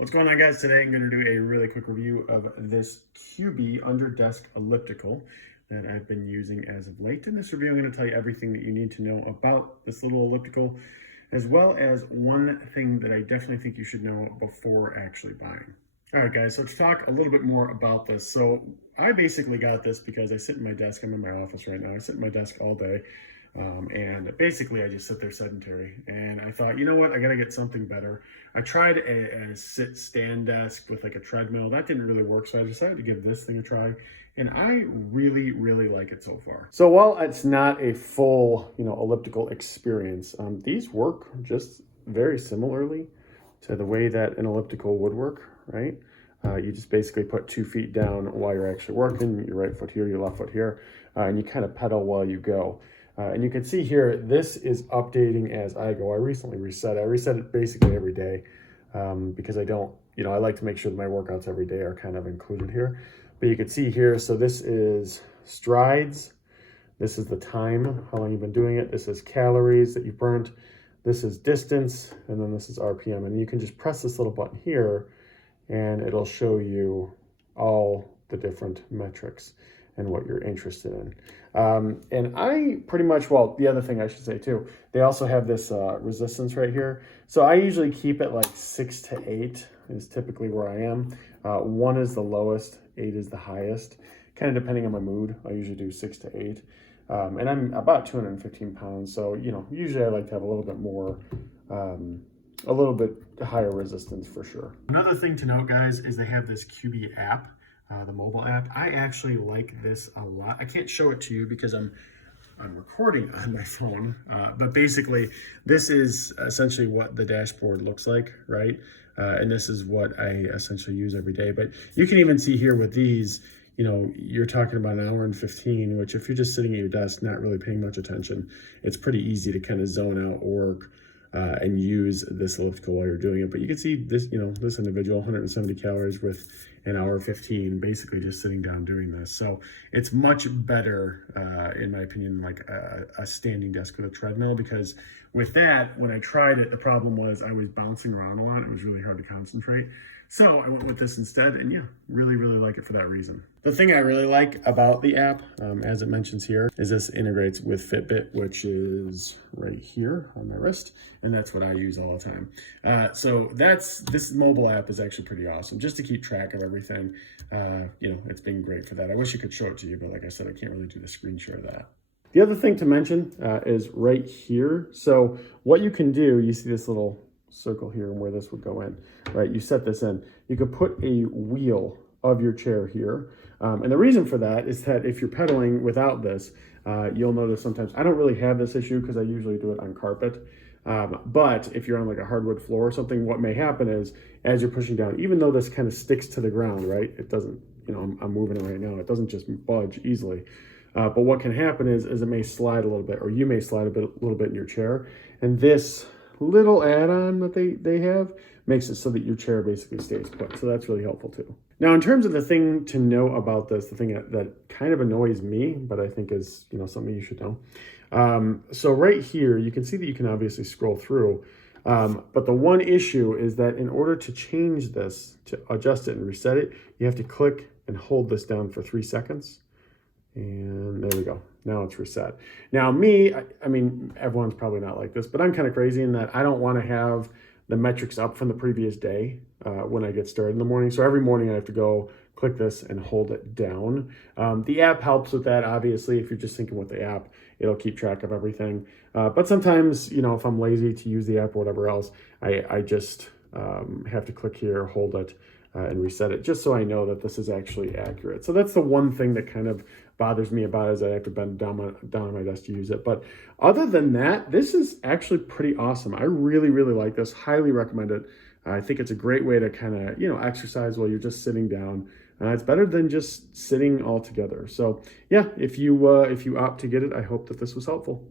What's going on, guys? Today I'm going to do a really quick review of this Cubii under desk elliptical that I've been using as of late. In this review, I'm going to tell you everything that you need to know about this little elliptical, as well as one thing that I definitely think you should know before actually buying. All right, guys, so to talk a little bit more about this. So I basically got this because I sit in my desk. I'm in my office right now. I sit in my desk all day. And basically I just sit there sedentary, and I thought, you know what, I gotta get something better. I tried a sit stand desk with like a treadmill. That didn't really work, so I decided to give this thing a try, and I really like it so far. So while it's not a full elliptical experience, these work just very similarly to the way that an elliptical would work, right? You just basically put 2 feet down while you're actually working, your right foot here, your left foot here, and you kind of pedal while you go. And you can see here, this is updating as I go. I recently reset it. I reset it basically every day because I don't, I like to make sure that my workouts every day are kind of included here. But you can see here, so this is strides. This is the time, how long you've been doing it. This is calories that you burnt. This is distance, and then this is RPM. And you can just press this little button here, and it'll show you all the different metrics and what you're interested in. And I pretty much, well, the other thing I should say too, they also have this resistance right here. So I usually keep it like 6 to 8 is typically where I am. 1 is the lowest, 8 is the highest. Kind of depending on my mood, I usually do 6 to 8. And I'm about 215 pounds. So, usually I like to have a little bit more, a little bit higher resistance for sure. Another thing to note, guys, is they have this Cubii app. The mobile app. I actually like this a lot. I can't show it to you because I'm recording on my phone, but basically this is essentially what the dashboard looks like, right? And this is what I essentially use every day. But you can even see here with these, you're talking about an hour and 15, which if you're just sitting at your desk, not really paying much attention, it's pretty easy to kind of zone out work and use this elliptical while you're doing it. But you can see this, this individual, 170 calories with an hour 15, basically just sitting down doing this. So it's much better, in my opinion, like a standing desk with a treadmill, because with that, when I tried it, the problem was I was bouncing around a lot. It was really hard to concentrate. So I went with this instead, and yeah, really like it for that reason. The thing I really like about the app, as it mentions here, is this integrates with Fitbit, which is right here on my wrist, and that's what I use all the time. So this mobile app is actually pretty awesome, just to keep track of everything. It's been great for that. I wish I could show it to you, but like I said, I can't really do the screen share of that. The other thing to mention is right here. So what you can do, you see this little circle here and where this would go in, right? You set this in. You could put a wheel of your chair here. And the reason for that is that if you're pedaling without this, you'll notice sometimes, I don't really have this issue because I usually do it on carpet. But if you're on like a hardwood floor or something, what may happen is as you're pushing down, even though this kind of sticks to the ground, right? It doesn't, I'm moving it right now. It doesn't just budge easily. But what can happen is it may slide a little bit, or you may slide a little bit in your chair. And this little add-on that they have makes it so that your chair basically stays put. So that's really helpful too. Now, in terms of the thing to know about this, the thing that kind of annoys me, but I think is something you should know. So right here, you can see that you can obviously scroll through. But the one issue is that in order to change this, to adjust it and reset it, you have to click and hold this down for 3 seconds. And there we go. Now it's reset. Now me, I mean, everyone's probably not like this, but I'm kind of crazy in that I don't want to have the metrics up from the previous day when I get started in the morning. So every morning I have to go click this and hold it down. The app helps with that. Obviously, if you're just syncing with the app, it'll keep track of everything. But sometimes, if I'm lazy to use the app or whatever else, I just have to click here, hold it, and reset it, just so I know that this is actually accurate. So that's the one thing that kind of bothers me about it, is I have to bend down on my desk to use it. But other than that, this is actually pretty awesome. I really like this. Highly recommend it. I think it's a great way to kind of, exercise while you're just sitting down. It's better than just sitting all together. So yeah, if you opt to get it, I hope that this was helpful.